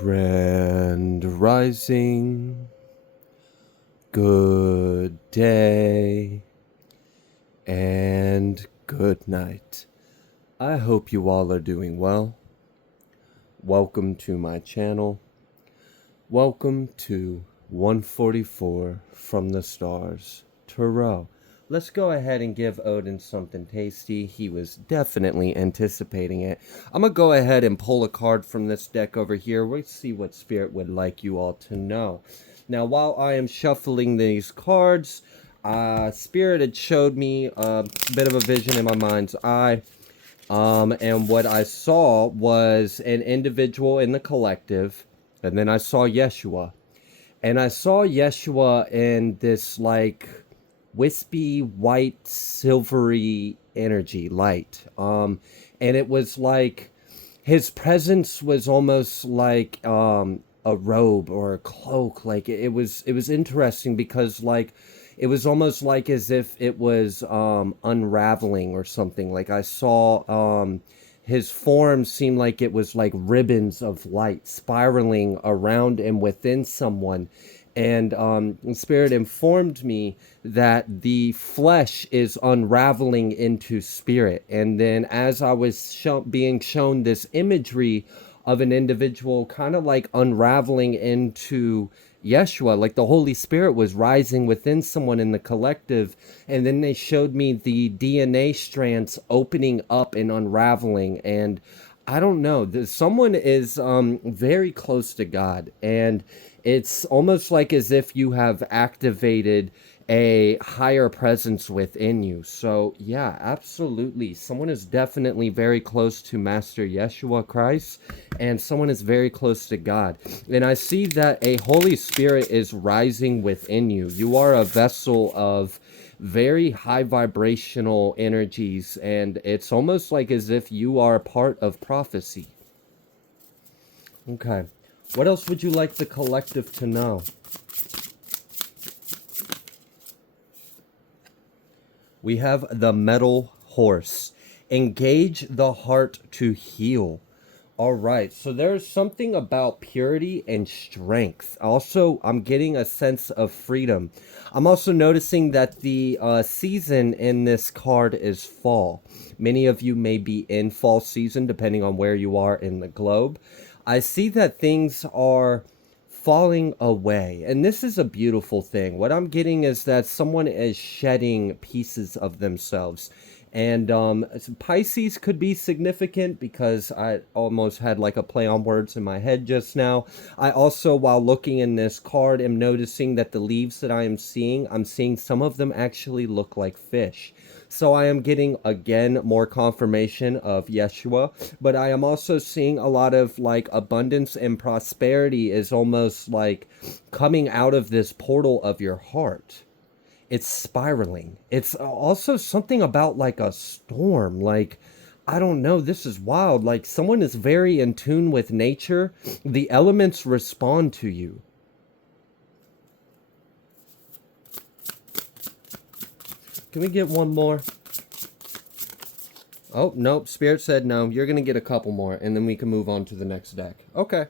Grand Rising, good day, and good night. I hope you all are doing well. Welcome to my channel. Welcome to 144 from the stars, Tarot. Let's go ahead and give Odin something tasty. He was definitely anticipating it. I'm going to go ahead and pull a card from this deck over here. We'll see what Spirit would like you all to know. Now, while I am shuffling these cards, Spirit had showed me a bit of a vision in my mind's eye. And what I saw was an individual in the collective, and then I saw Yeshua. And I saw Yeshua in this, like, wispy, white, silvery energy, light. And it was like, his presence was almost like, a robe or a cloak. Like, it was interesting because, like, it was almost like as if it was, unraveling or something. Like, I saw, his form seemed like it was like ribbons of light spiraling around and within someone. And Spirit informed me that the flesh is unraveling into spirit. And then as I was being shown this imagery of an individual kind of like unraveling into Yeshua, like the Holy Spirit was rising within someone in the collective, and then they showed me the DNA strands opening up and unraveling. And I don't know, someone is very close to God, and it's almost like as if you have activated a higher presence within you. So yeah, absolutely, someone is definitely very close to Master Yeshua Christ, and someone is very close to God. And I see that a Holy Spirit is rising within you. You are a vessel of very high vibrational energies, and it's almost like as if you are part of prophecy. Okay, what else would you like the collective to know? We have the metal horse. Engage the heart to heal. All right, so there's something about purity and strength. Also, I'm getting a sense of freedom. I'm also noticing that the season in this card is fall. Many of you may be in fall season, depending on where you are in the globe. I see that things are falling away, and this is a beautiful thing. What I'm getting is that someone is shedding pieces of themselves. And Pisces could be significant because I almost had like a play on words in my head just now. I also, while looking in this card, am noticing that the leaves that I'm seeing some of them actually look like fish. So I am getting, again, more confirmation of Yeshua, but I am also seeing a lot of like abundance and prosperity is almost like coming out of this portal of your heart. It's spiraling. It's also something about like a storm. Like, I don't know, this is wild. Like, someone is very in tune with nature. The elements respond to you. Can we get one more? Oh, nope. Spirit said no. You're going to get a couple more, and then we can move on to the next deck. Okay.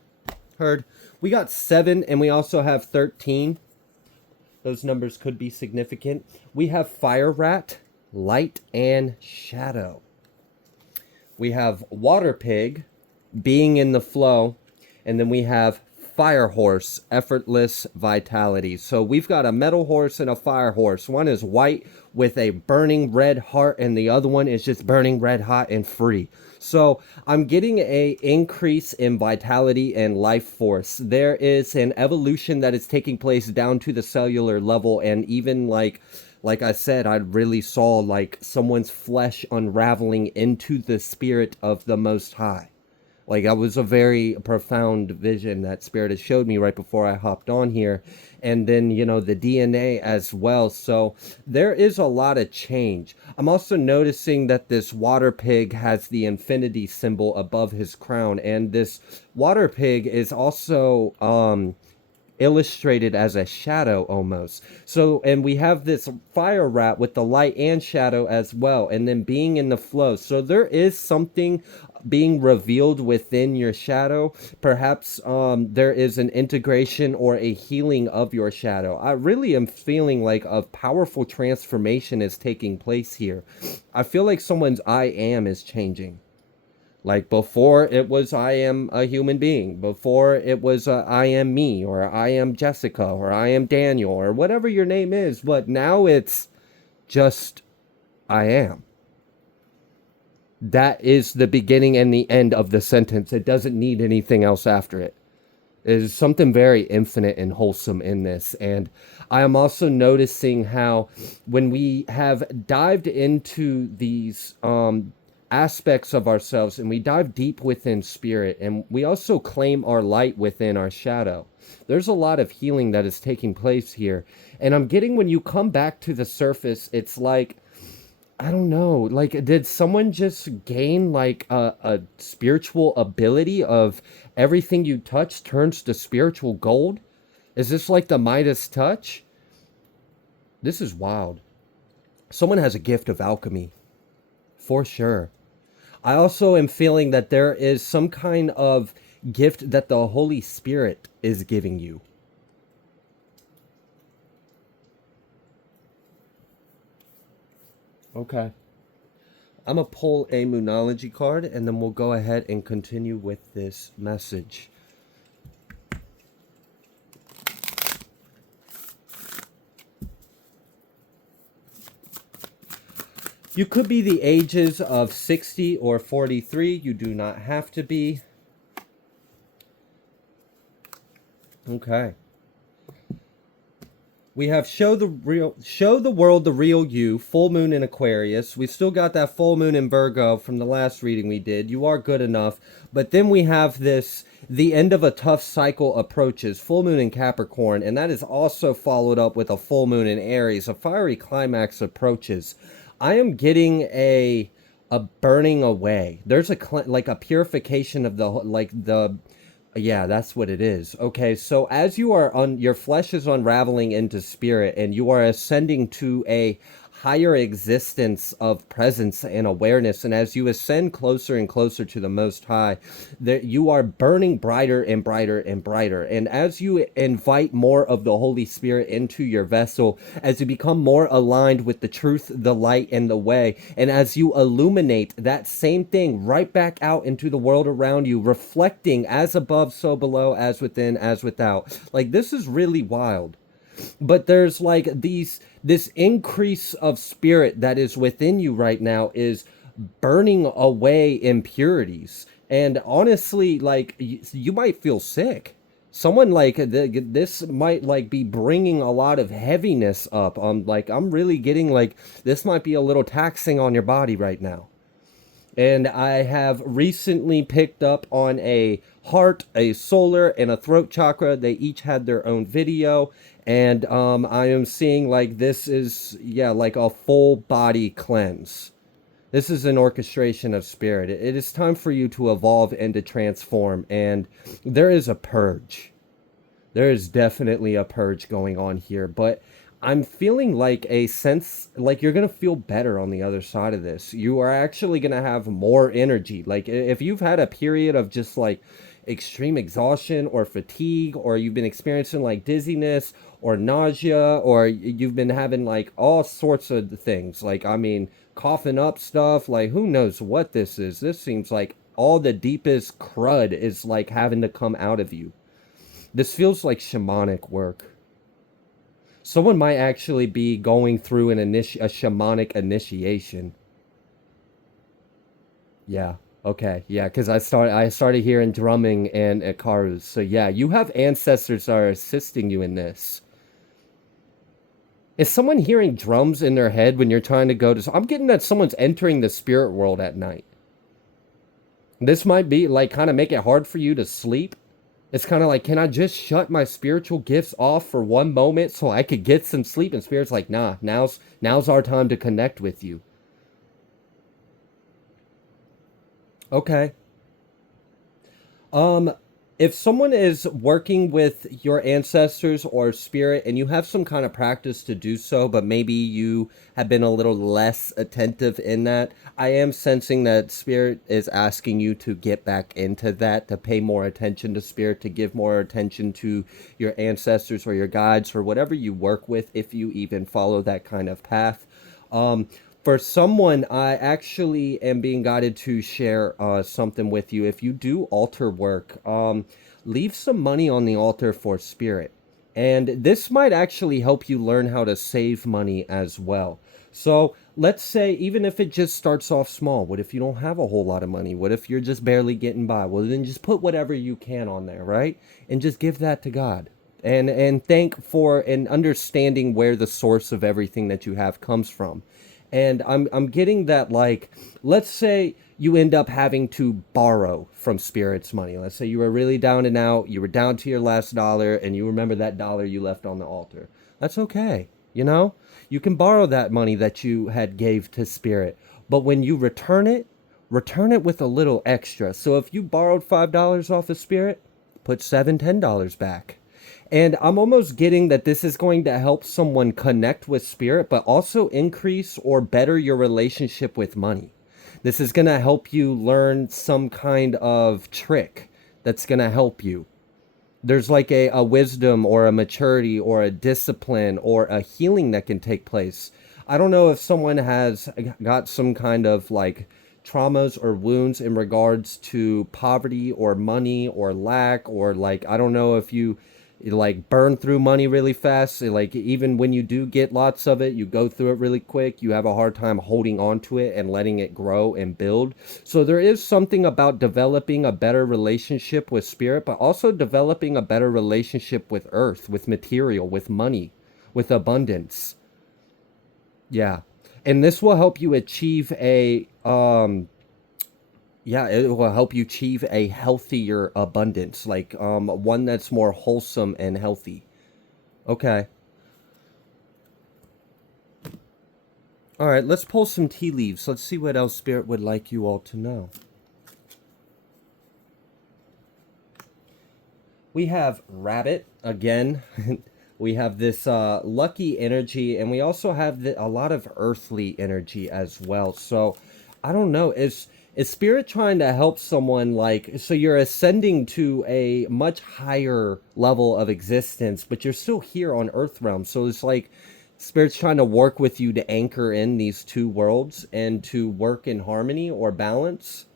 Heard. We got 7, and we also have 13. Those numbers could be significant. We have Fire Rat, Light, and Shadow. We have Water Pig, Being in the Flow, and then we have Fire Horse, Effortless Vitality. So we've got a metal horse and a fire horse. One is white with a burning red heart, and the other one is just burning red hot and free. So I'm getting a increase in vitality and life force. There is an evolution that is taking place down to the cellular level, and even like I said, I really saw like someone's flesh unraveling into the spirit of the Most High. Like, that was a very profound vision that Spirit has showed me right before I hopped on here. And then, you know, the DNA as well. So there is a lot of change. I'm also noticing that this water pig has the infinity symbol above his crown. And this water pig is also illustrated as a shadow almost. So, and we have this fire rat with the light and shadow as well, and then being in the flow. So there is something being revealed within your shadow. Perhaps there is an integration or a healing of your shadow. I really am feeling like a powerful transformation is taking place here. I feel like someone's I am is changing. Like before it was I am a human being. Before it was I am me, or I am Jessica, or I am Daniel, or whatever your name is. But now it's just I am. That is the beginning and the end of the sentence. It doesn't need anything else after it. There's something very infinite and wholesome in this. And I am also noticing how when we have dived into these aspects of ourselves and we dive deep within spirit and we also claim our light within our shadow, there's a lot of healing that is taking place here. And I'm getting, when you come back to the surface, it's like, I don't know, like, did someone just gain like a spiritual ability of everything you touch turns to spiritual gold? Is this like the Midas touch? This is wild. Someone has a gift of alchemy, for sure. I also am feeling that there is some kind of gift that the Holy Spirit is giving you. Okay. I'm going to pull a Moonology card and then we'll go ahead and continue with this message. You could be the ages of 60 or 43. You do not have to be. Okay. We have show the world the real you, full moon in Aquarius. We still got that full moon in Virgo from the last reading we did. You are good enough. But then we have this, the end of a tough cycle approaches, full moon in Capricorn, and that is also followed up with a full moon in Aries. A fiery climax approaches. I am getting a burning away. There's like a purification of the yeah, that's what it is. Okay, so as you are your flesh is unraveling into spirit and you are ascending to a higher existence of presence and awareness, and as you ascend closer and closer to the Most High, that you are burning brighter and brighter and brighter. And as you invite more of the Holy Spirit into your vessel, as you become more aligned with the truth, the light, and the way, and as you illuminate that same thing right back out into the world around you, reflecting as above, so below, as within, as without. Like, this is really wild. But there's like this increase of spirit that is within you right now is burning away impurities. And honestly, like, you might feel sick. Someone like this might like be bringing a lot of heaviness up. Like, I'm really getting like this might be a little taxing on your body right now. And I have recently picked up on a heart, a solar, and a throat chakra. They each had their own video. And I am seeing like this is, yeah, like a full body cleanse. This is an orchestration of spirit. It is time for you to evolve and to transform. And there is a purge. There is definitely a purge going on here. But I'm feeling like a sense, like you're going to feel better on the other side of this. You are actually going to have more energy. Like if you've had a period of just like extreme exhaustion or fatigue, or you've been experiencing like dizziness or nausea, or you've been having like all sorts of things, like, I mean, coughing up stuff, like who knows what this is. This seems like all the deepest crud is like having to come out of you. This feels like shamanic work. Someone might actually be going through a shamanic initiation. Yeah. Okay. Yeah. Because I started hearing drumming and karus. So yeah, you have ancestors that are assisting you in this. Is someone hearing drums in their head when you're trying to go to? I'm getting that someone's entering the spirit world at night. This might be like kind of make it hard for you to sleep. It's kind of like, can I just shut my spiritual gifts off for one moment so I could get some sleep? And Spirit's like, nah, now's our time to connect with you. Okay. if someone is working with your ancestors or spirit and you have some kind of practice to do so, but maybe you have been a little less attentive in that, I am sensing that spirit is asking you to get back into that, to pay more attention to spirit, to give more attention to your ancestors or your guides or whatever you work with, if you even follow that kind of path. For someone, I actually am being guided to share something with you. If you do altar work, leave some money on the altar for spirit. And this might actually help you learn how to save money as well. So let's say, even if it just starts off small, what if you don't have a whole lot of money? What if you're just barely getting by? Well, then just put whatever you can on there, right? And just give that to God. And thank for and understanding where the source of everything that you have comes from. And I'm getting that, like, let's say you end up having to borrow from spirits money. Let's say you were really down and out, you were down to your last dollar, and you remember that dollar you left on the altar. That's okay, you know? You can borrow that money that you had gave to spirit, but when you return it with a little extra. So if you borrowed $5 off of spirit, put $10 back. And I'm almost getting that this is going to help someone connect with spirit, but also increase or better your relationship with money. This is going to help you learn some kind of trick that's going to help you. There's like a wisdom or a maturity or a discipline or a healing that can take place. I don't know if someone has got some kind of like traumas or wounds in regards to poverty or money or lack, or like, I don't know if you like burn through money really fast. Like, even when you do get lots of it, you go through it really quick. You have a hard time holding on to it and letting it grow and build. So there is something about developing a better relationship with spirit, but also developing a better relationship with earth, with material, with money, with abundance. Yeah. And this will help you achieve it will help you achieve a healthier abundance, like one that's more wholesome and healthy. Okay. All right, let's pull some tea leaves. Let's see what else spirit would like you all to know. We have rabbit again. We have this lucky energy, and we also have a lot of earthly energy as well. So I don't know, is spirit trying to help someone, like, so you're ascending to a much higher level of existence, but you're still here on earth realm. So it's like spirit's trying to work with you to anchor in these two worlds and to work in harmony or balance.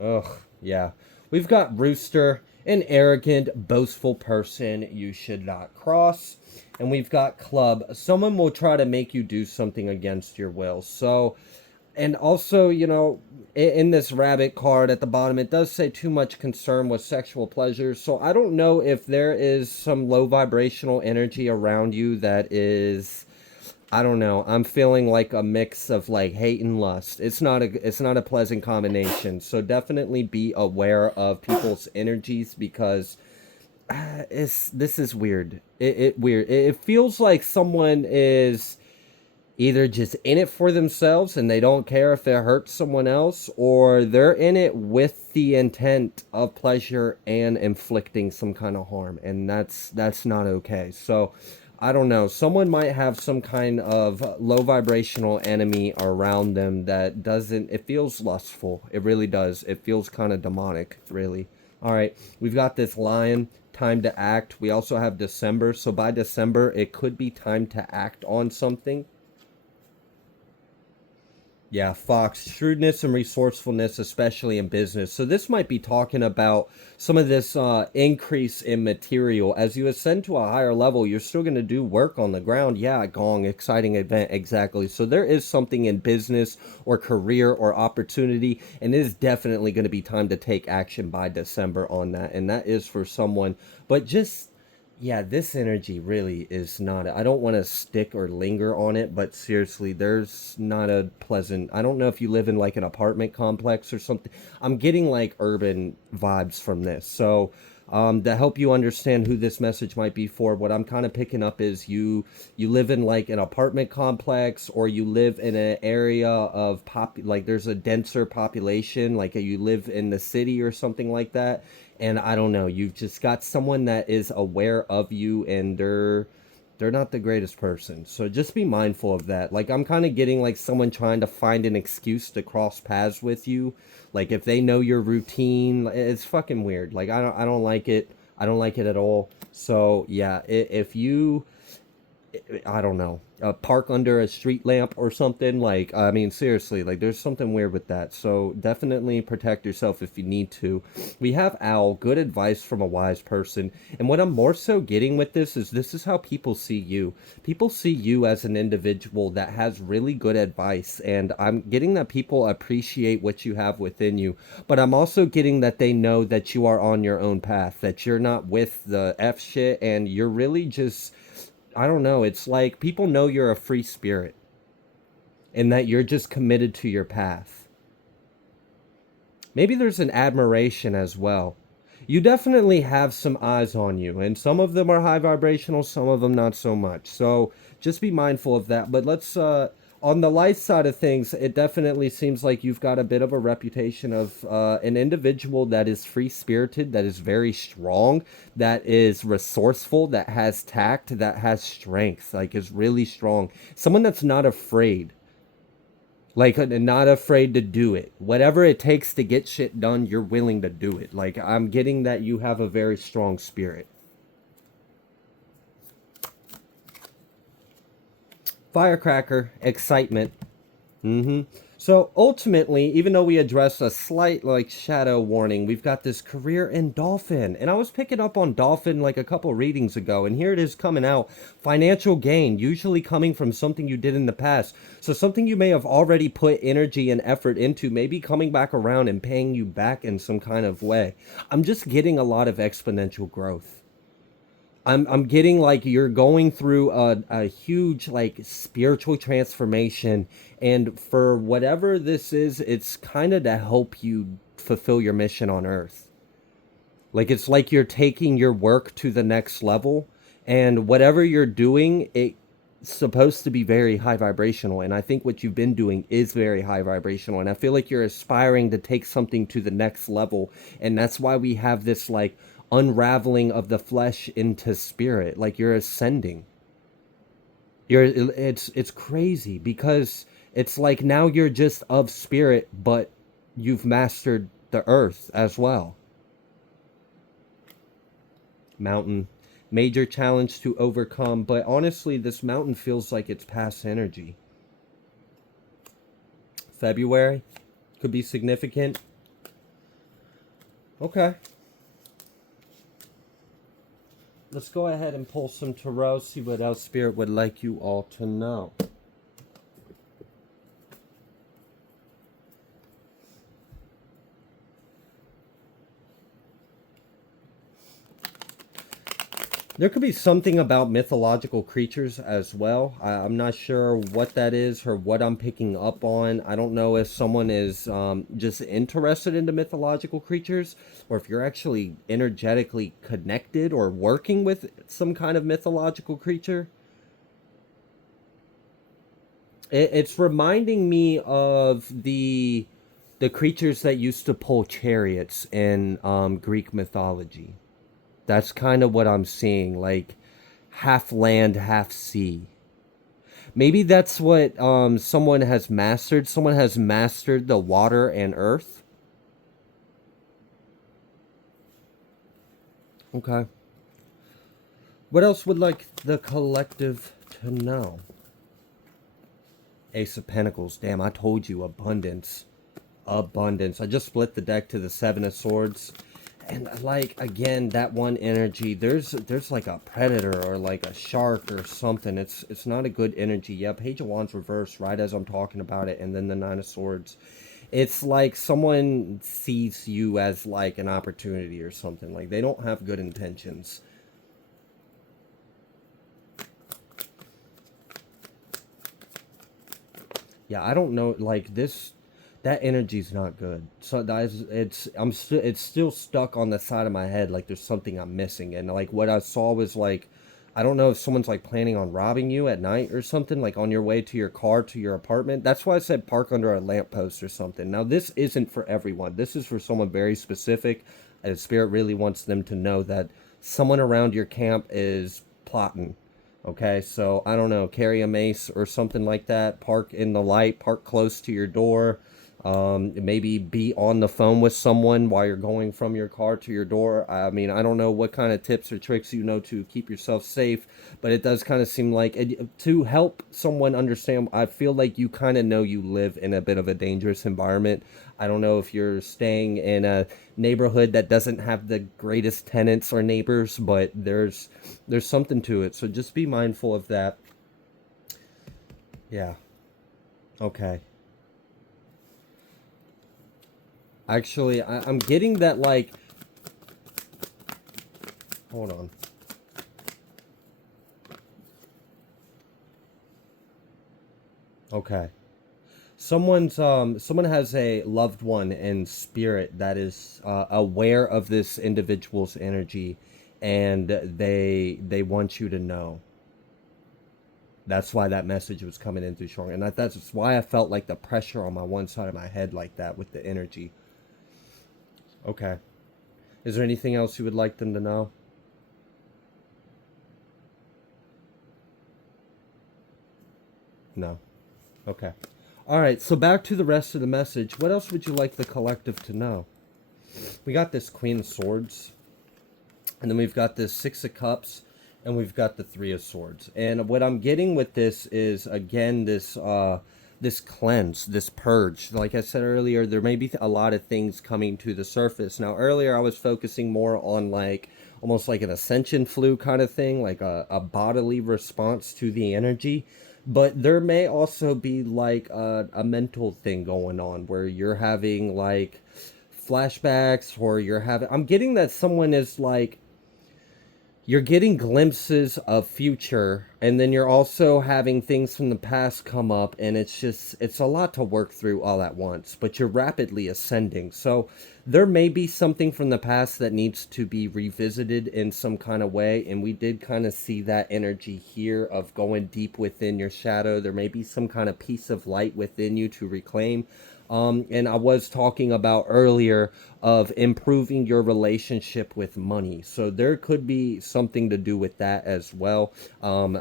Ugh, yeah. We've got rooster, an arrogant, boastful person you should not cross. And we've got club, someone will try to make you do something against your will. So, and also, you know, in this rabbit card at the bottom, it does say too much concern with sexual pleasures. So I don't know if there is some low vibrational energy around you that is, I don't know. I'm feeling like a mix of like hate and lust. It's not a pleasant combination. So definitely be aware of people's energies, because this is weird. It feels like someone is either just in it for themselves and they don't care if it hurts someone else, or they're in it with the intent of pleasure and inflicting some kind of harm, and that's not okay. So I don't know. Someone might have some kind of low vibrational enemy around them that doesn't, it feels lustful. It really does. It feels kind of demonic, really. All right, we've got this lion, time to act. We also have December. So by December, it could be time to act on something. Yeah, Fox, shrewdness and resourcefulness, especially in business. So this might be talking about some of this increase in material. As you ascend to a higher level, you're still going to do work on the ground. Yeah, gong, exciting event, exactly. So there is something in business or career or opportunity, and it is definitely going to be time to take action by December on that. And that is for someone, but just, yeah, this energy really is not, I don't want to stick or linger on it, but seriously, there's not a pleasant, I don't know if you live in like an apartment complex or something. I'm getting like urban vibes from this. So To help you understand who this message might be for, what I'm kind of picking up is you live in like an apartment complex, or you live in an area of like there's a denser population, like you live in the city or something like that. And I don't know, you've just got someone that is aware of you, and they're not the greatest person. So just be mindful of that. Like I'm kind of getting like someone trying to find an excuse to cross paths with you. Like if they know your routine, it's fucking weird. Like I don't like it. I don't like it at all. So yeah, if you, I don't know, park under a street lamp or something. Like, I mean, seriously, like there's something weird with that. So definitely protect yourself if you need to. We have Owl, good advice from a wise person. And what I'm more so getting with this is how people see you. People see you as an individual that has really good advice. And I'm getting that people appreciate what you have within you. But I'm also getting that they know that you are on your own path, that you're not with the F shit, and you're really just, I don't know, it's like people know you're a free spirit and that you're just committed to your path. Maybe there's an admiration as well. You definitely have some eyes on you, and some of them are high vibrational, some of them not so much. So just be mindful of that. But let's, on the life side of things, it definitely seems like you've got a bit of a reputation of an individual that is free spirited, that is very strong, that is resourceful, that has tact, that has strength, like is really strong. Someone that's not afraid, like not afraid to do it. Whatever it takes to get shit done, you're willing to do it. Like I'm getting that you have a very strong spirit. Firecracker, excitement. So ultimately, even though we address a slight like shadow warning, we've got this career in dolphin. And I was picking up on dolphin like a couple readings ago, and here it is coming out. Financial gain, usually coming from something you did in the past. So something you may have already put energy and effort into, maybe coming back around and paying you back in some kind of way. I'm just getting a lot of exponential growth. I'm getting like you're going through a huge like spiritual transformation, and for whatever this is, it's kind of to help you fulfill your mission on earth. Like it's like you're taking your work to the next level, and whatever you're doing, it's supposed to be very high vibrational, and I think what you've been doing is very high vibrational, and I feel like you're aspiring to take something to the next level, and that's why we have this like unraveling of the flesh into spirit. Like you're ascending. It's crazy because it's like now you're just of spirit, but you've mastered the earth as well. Mountain, major challenge to overcome, but honestly this mountain feels like it's past energy. February could be significant. Okay, let's go ahead and pull some tarot, see what else spirit would like you all to know. There could be something about mythological creatures as well. I'm not sure what that is or what I'm picking up on. I don't know if someone is just interested in the mythological creatures, or if you're actually energetically connected or working with some kind of mythological creature. It's reminding me of the creatures that used to pull chariots in Greek mythology. That's kind of what I'm seeing, like half land, half sea. Maybe that's what someone has mastered. Someone has mastered the water and earth. Okay. What else would like the collective to know? Ace of Pentacles. Damn, I told you, abundance. Abundance. I just split the deck to the Seven of Swords. And like again, that one energy, there's like a predator or like a shark or something. It's not a good energy. Yeah, Page of Wands reversed right as I'm talking about it, and then the Nine of Swords. It's like someone sees you as like an opportunity or something. Like they don't have good intentions. Yeah, I don't know, like this that energy's not good. So that's it's still stuck on the side of my head, like there's something I'm missing. And like what I saw was like, I don't know if someone's like planning on robbing you at night or something, like on your way to your car to your apartment. That's why I said park under a lamppost or something. Now this isn't for everyone. This is for someone very specific, and Spirit really wants them to know that someone around your camp is plotting. Okay, so I don't know, carry a mace or something like that, park in the light, park close to your door, maybe be on the phone with someone while you're going from your car to your door. I mean, I don't know what kind of tips or tricks you know to keep yourself safe, but it does kind of seem like to help someone understand. I feel like you kind of know you live in a bit of a dangerous environment. I don't know if you're staying in a neighborhood that doesn't have the greatest tenants or neighbors, but there's something to it. So just be mindful of that. Yeah. Okay. Actually, I'm getting that like, hold on. Okay. Someone has a loved one in spirit that is aware of this individual's energy, and they want you to know. That's why that message was coming in too strong, and that's why I felt like the pressure on my one side of my head like that with the energy. Okay. Is there anything else you would like them to know? No. Okay. All right, so back to the rest of the message. What else would you like the collective to know? We got this Queen of Swords, and then we've got this Six of Cups, and we've got the Three of Swords. And what I'm getting with this is, again, this cleanse, this purge. Like I said earlier, there may be a lot of things coming to the surface. Now, earlier I was focusing more on like almost like an ascension flu kind of thing, like a bodily response to the energy. But there may also be like a mental thing going on where you're having like flashbacks, or you're having, I'm getting that someone is like, you're getting glimpses of future, and then you're also having things from the past come up, and it's a lot to work through all at once, but you're rapidly ascending. So there may be something from the past that needs to be revisited in some kind of way, and we did kind of see that energy here of going deep within your shadow. There may be some kind of piece of light within you to reclaim. And I was talking about earlier of improving your relationship with money. So there could be something to do with that as well.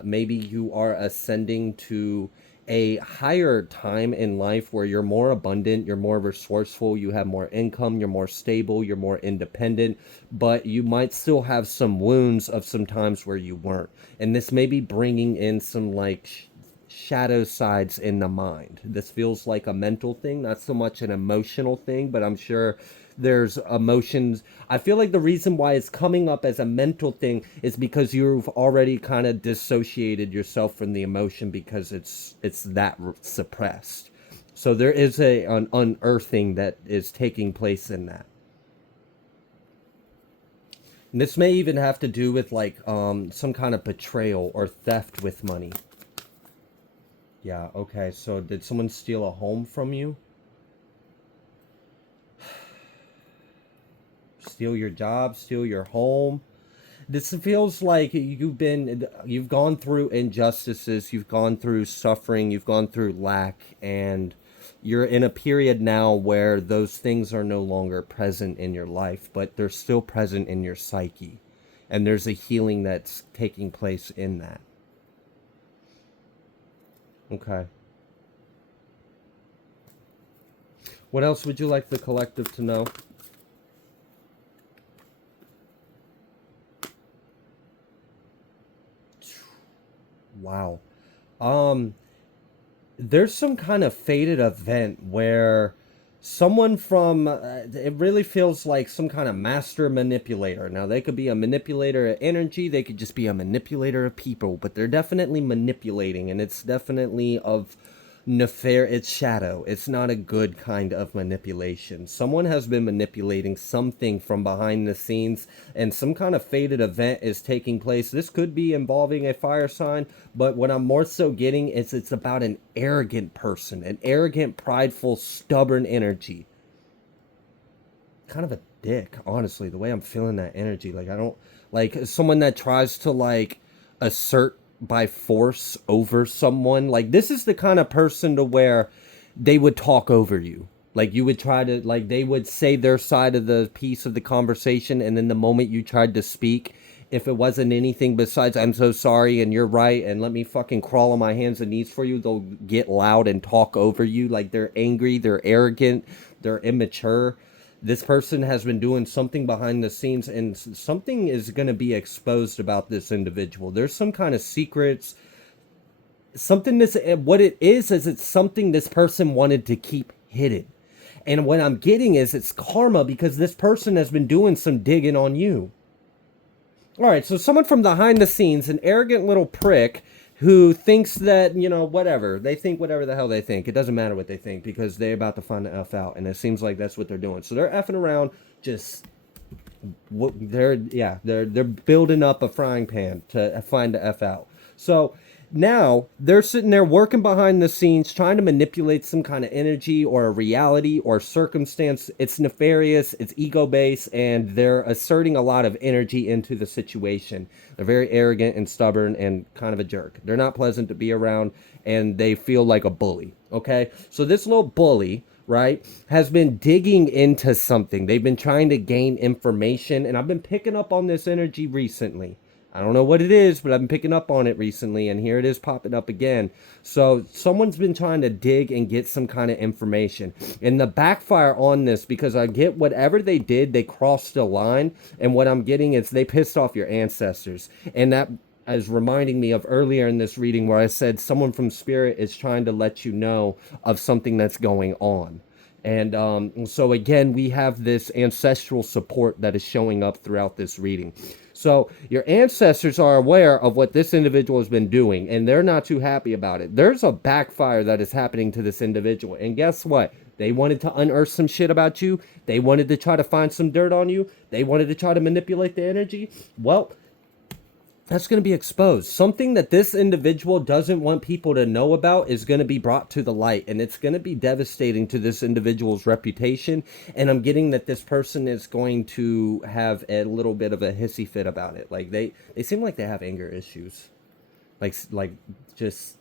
Maybe you are ascending to a higher time in life where you're more abundant, you're more resourceful, you have more income, you're more stable, you're more independent, but you might still have some wounds of some times where you weren't. And this may be bringing in some like shadow sides in the mind. This feels like a mental thing, not so much an emotional thing, but I'm sure there's emotions. I feel like the reason why it's coming up as a mental thing is because you've already kind of dissociated yourself from the emotion because it's that suppressed. So there is an unearthing that is taking place in that. And this may even have to do with like some kind of betrayal or theft with money. Yeah, okay. So did someone steal a home from you? Steal your job, steal your home? This feels like you've gone through injustices, you've gone through suffering, you've gone through lack, and you're in a period now where those things are no longer present in your life, but they're still present in your psyche. And there's a healing that's taking place in that. Okay. What else would you like the collective to know? Wow. Um, there's some kind of fated event where someone from it really feels like some kind of master manipulator. Now they could be a manipulator of energy, they could just be a manipulator of people, but they're definitely manipulating, and it's definitely of nefarious, it's shadow. It's not a good kind of manipulation. Someone has been manipulating something from behind the scenes, and some kind of fated event is taking place. This could be involving a fire sign, but what I'm more so getting is it's about an arrogant person, an arrogant, prideful, stubborn energy. Kind of a dick, honestly, the way I'm feeling that energy. Like, I don't like someone that tries to like assert by force over someone. Like, this is the kind of person to where they would talk over you. Like, you would try to, like, they would say their side of the piece of the conversation, and then the moment you tried to speak, if it wasn't anything besides "I'm so sorry" and "you're right" and "let me fucking crawl on my hands and knees for you," they'll get loud and talk over you. Like, they're angry, they're arrogant, they're immature. This person has been doing something behind the scenes, and something is going to be exposed about this individual. There's some kind of secrets, something this, what it is it's something this person wanted to keep hidden. And what I'm getting is it's karma, because this person has been doing some digging on you. All right, so someone from behind the scenes, an arrogant little prick who thinks that, you know, whatever. They think whatever the hell they think. It doesn't matter what they think, because they're about to find the F out, and it seems like that's what they're doing. So they're effing around, just, they're building up a frying pan to find the F out. So now they're sitting there working behind the scenes, trying to manipulate some kind of energy or a reality or circumstance. It's nefarious, it's ego based, and they're asserting a lot of energy into the situation. They're very arrogant and stubborn and kind of a jerk. They're not pleasant to be around, and they feel like a bully. Okay, so this little bully, right, has been digging into something. They've been trying to gain information, and I've been picking up on this energy recently. I don't know what it is, but I've been picking up on it recently, and here it is popping up again. So someone's been trying to dig and get some kind of information. And the backfire on this, because I get whatever they did, they crossed the line. And what I'm getting is they pissed off your ancestors. And that is reminding me of earlier in this reading where I said someone from spirit is trying to let you know of something that's going on. And so again, we have this ancestral support that is showing up throughout this reading. So your ancestors are aware of what this individual has been doing, and they're not too happy about it. There's a backfire that is happening to this individual. And guess what? They wanted to unearth some shit about you. They wanted to try to find some dirt on you. They wanted to try to manipulate the energy. Well, that's going to be exposed. Something that this individual doesn't want people to know about is going to be brought to the light, and it's going to be devastating to this individual's reputation. And I'm getting that this person is going to have a little bit of a hissy fit about it. Like, they seem like they have anger issues, like just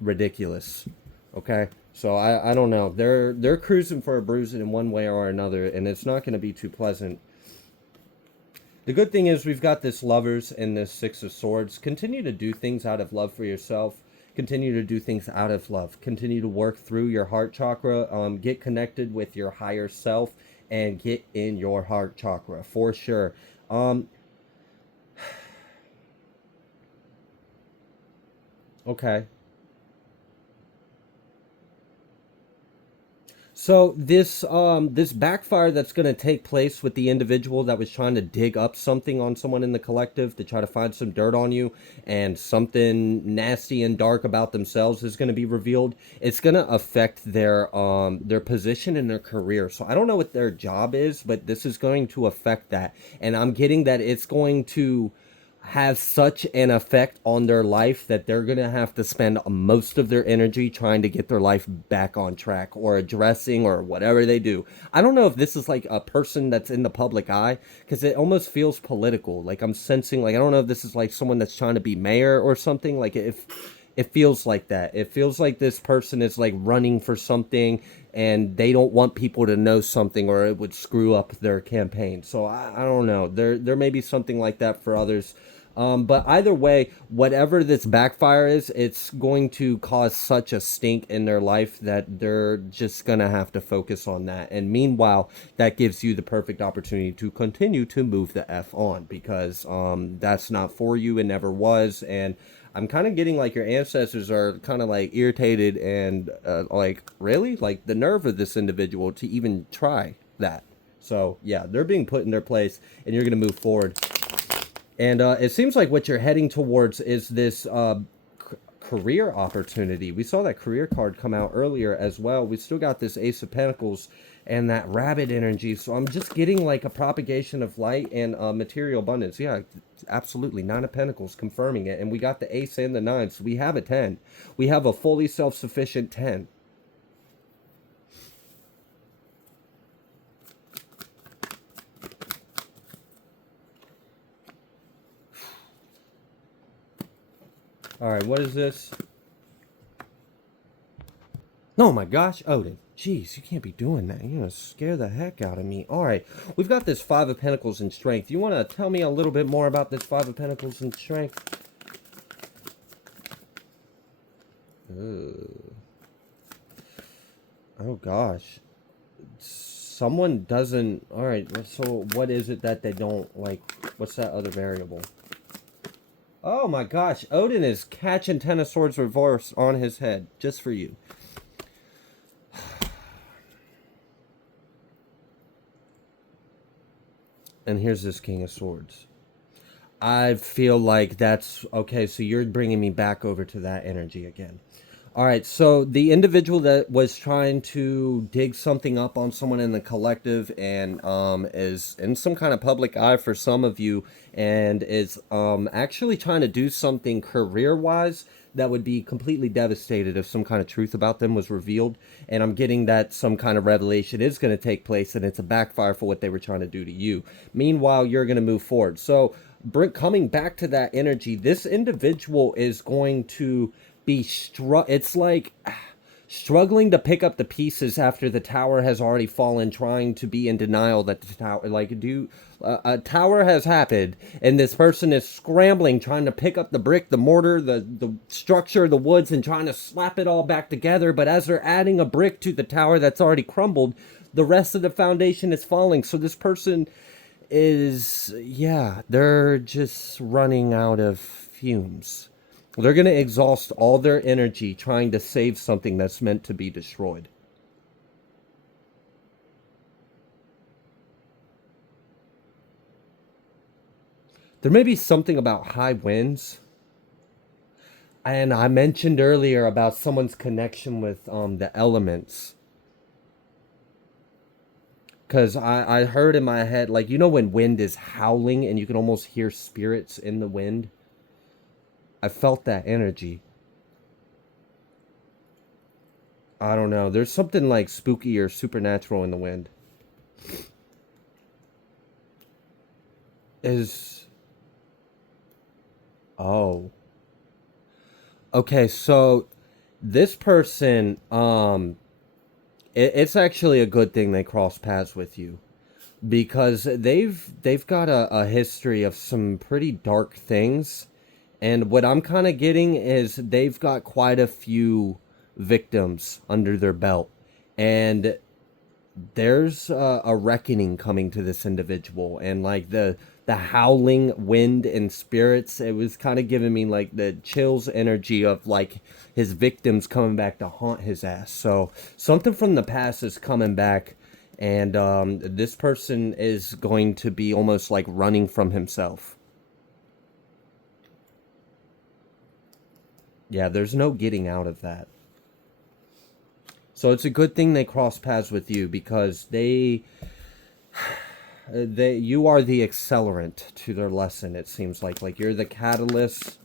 ridiculous. Okay, so I don't know. They're cruising for a bruising in one way or another, and it's not going to be too pleasant. The good thing is we've got this Lovers and this Six of Swords. Continue to do things out of love for yourself. Continue to do things out of love. Continue to work through your heart chakra. Get connected with your higher self and get in your heart chakra for sure. Okay. So this backfire that's going to take place with the individual that was trying to dig up something on someone in the collective to try to find some dirt on you, and something nasty and dark about themselves is going to be revealed. It's going to affect their position in their career. So I don't know what their job is, but this is going to affect that. And I'm getting that it's going to have such an effect on their life that they're going to have to spend most of their energy trying to get their life back on track, or addressing, or whatever they do. I don't know if this is like a person that's in the public eye, because it almost feels political. Like, I'm sensing, like, I don't know if this is like someone that's trying to be mayor or something. Like, if it feels like that. It feels like this person is like running for something, and they don't want people to know something, or it would screw up their campaign. So I don't know. There may be something like that for others. But either way, whatever this backfire is, it's going to cause such a stink in their life that they're just going to have to focus on that. And meanwhile, that gives you the perfect opportunity to continue to move the F on, because that's not for you. It never was. And I'm kind of getting like your ancestors are kind of like irritated and like, really? Like, the nerve of this individual to even try that. So yeah, they're being put in their place, and you're going to move forward. And it seems like what you're heading towards is this career opportunity. We saw that career card come out earlier as well. We still got this Ace of Pentacles and that rabbit energy. So I'm just getting like a propagation of light and material abundance. Yeah, absolutely. Nine of Pentacles confirming it. And we got the Ace and the Nine. So we have a 10. We have a fully self-sufficient 10. All right, what is this? Oh my gosh, Odin. Jeez, you can't be doing that. You're going to scare the heck out of me. All right, we've got this Five of Pentacles in Strength. You want to tell me a little bit more about this Five of Pentacles in Strength? Oh gosh. Someone doesn't... All right, so what is it that they don't like? What's that other variable? Oh my gosh, Odin is catching Ten of Swords reverse on his head, just for you. And here's this King of Swords. I feel like that's... Okay, so you're bringing me back over to that energy again. All right, so the individual that was trying to dig something up on someone in the collective and is in some kind of public eye for some of you and is actually trying to do something career-wise that would be completely devastated if some kind of truth about them was revealed. And I'm getting that some kind of revelation is going to take place and it's a backfire for what they were trying to do to you. Meanwhile, you're going to move forward. So coming back to that energy, this individual is going to be it's like struggling to pick up the pieces after the tower has already fallen, trying to be in denial that the tower, like, a tower has happened and this person is scrambling, trying to pick up the brick, the mortar, the structure, the woods, and trying to slap it all back together. But as they're adding a brick to the tower that's already crumbled, the rest of the foundation is falling. So this person is, yeah, they're just running out of fumes. They're going to exhaust all their energy trying to save something that's meant to be destroyed. There may be something about high winds. And I mentioned earlier about someone's connection with the elements. Because I heard in my head, like, you know when wind is howling and you can almost hear spirits in the wind? I felt that energy. I don't know. There's something like spooky or supernatural in the wind. Oh. Okay, so this person, it's actually a good thing they cross paths with you. Because they've got a history of some pretty dark things. And what I'm kind of getting is they've got quite a few victims under their belt. And there's a reckoning coming to this individual. And like the howling wind and spirits, it was kind of giving me like the chills energy of like his victims coming back to haunt his ass. So something from the past is coming back. And this person is going to be almost like running from himself. Yeah, there's no getting out of that. So it's a good thing they cross paths with you because you are the accelerant to their lesson, it seems like. Like, you're the catalyst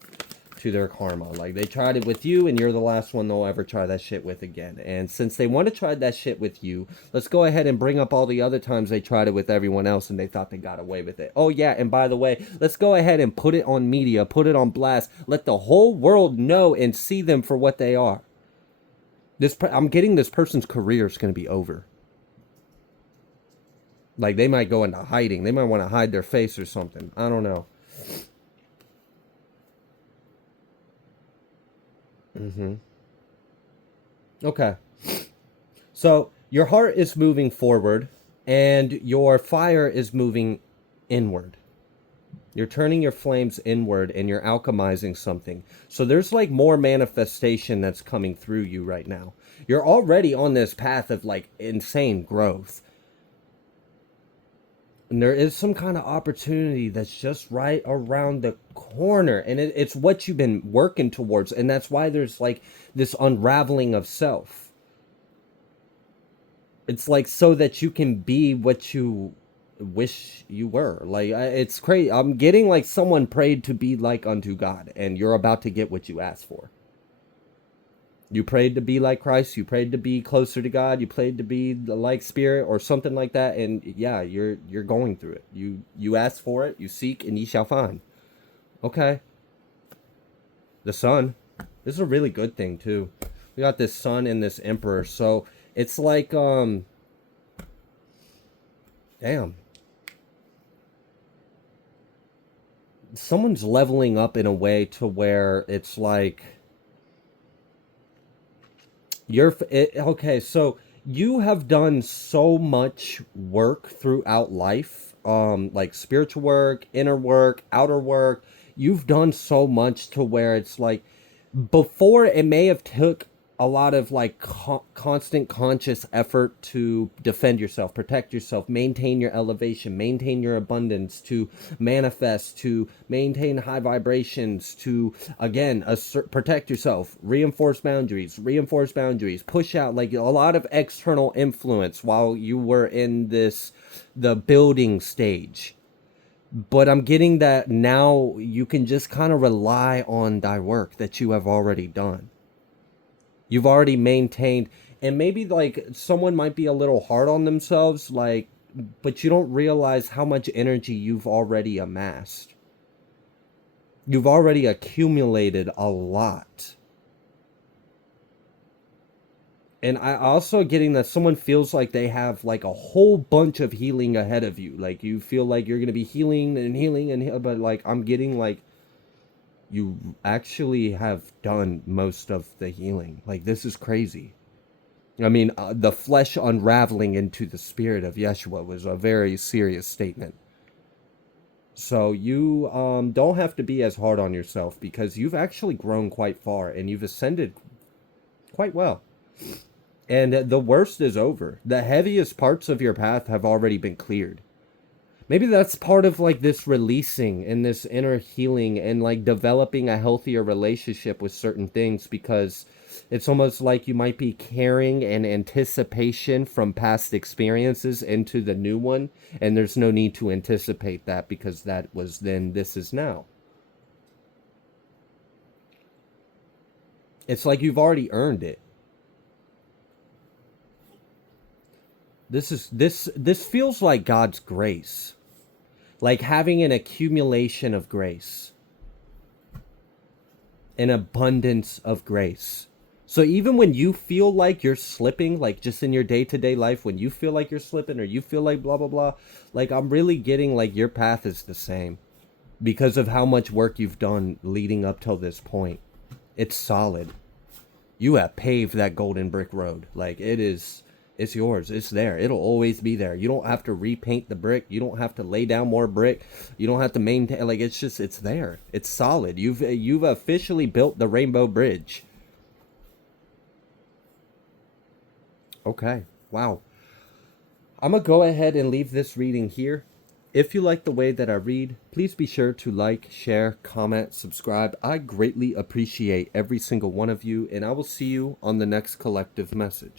to their karma. Like, they tried it with you and you're the last one they'll ever try that shit with again. And since they want to try that shit with you, let's go ahead and bring up all the other times they tried it with everyone else and they thought they got away with it. Oh yeah, and by the way, let's go ahead and put it on media, put it on blast, let the whole world know and see them for what they are. I'm getting this person's career is going to be over. Like, they might go into hiding. They might want to hide their face or something. I don't know. Okay. So your heart is moving forward and your fire is moving inward. You're turning your flames inward and you're alchemizing something. So there's like more manifestation that's coming through you right now. You're already on this path of like insane growth. And there is some kind of opportunity that's just right around the corner. And it's what you've been working towards. And that's why there's like this unraveling of self. It's like so that you can be what you wish you were. Like, it's crazy. I'm getting like someone prayed to be like unto God. And you're about to get what you asked for. You prayed to be like Christ. You prayed to be closer to God. You prayed to be the like Spirit or something like that. And yeah, you're going through it. You ask for it. You seek, and ye shall find. Okay. The Sun. This is a really good thing too. We got this Sun and this Emperor. So it's like damn. Someone's leveling up in a way to where it's like okay, so you have done so much work throughout life, like spiritual work, inner work, outer work. You've done so much to where it's like before it may have took a lot of like constant conscious effort to defend yourself, protect yourself, maintain your elevation, maintain your abundance, to manifest, to maintain high vibrations, to again protect yourself, reinforce boundaries, push out like a lot of external influence while you were in the building stage. But I'm getting that now you can just kind of rely on thy work that you have already done. You've already maintained, and maybe like someone might be a little hard on themselves, like, but you don't realize how much energy you've already amassed. You've already accumulated a lot. And I also getting that someone feels like they have like a whole bunch of healing ahead of you. Like you feel like you're going to be healing and healing and but like I'm getting like you actually have done most of the healing. Like this is crazy. I mean, the flesh unraveling into the spirit of Yeshua was a very serious statement. So you don't have to be as hard on yourself because you've actually grown quite far and you've ascended quite well. And the worst is over. The heaviest parts of your path have already been cleared. Maybe that's part of like this releasing and this inner healing and like developing a healthier relationship with certain things, because it's almost like you might be carrying an anticipation from past experiences into the new one, and there's no need to anticipate that because that was then, this is now. It's like you've already earned it. This feels like God's grace. Like having an accumulation of grace. An abundance of grace. So even when you feel like you're slipping, like just in your day-to-day life, when you feel like you're slipping or you feel like blah, blah, blah, like I'm really getting like your path is the same because of how much work you've done leading up till this point. It's solid. You have paved that golden brick road. Like it's yours. It's there. It'll always be there. You don't have to repaint the brick. You don't have to lay down more brick. You don't have to maintain. Like it's there. It's solid. You've officially built the Rainbow Bridge. Okay. Wow. I'm going to go ahead and leave this reading here. If you like the way that I read, please be sure to like, share, comment, subscribe. I greatly appreciate every single one of you, and I will see you on the next collective message.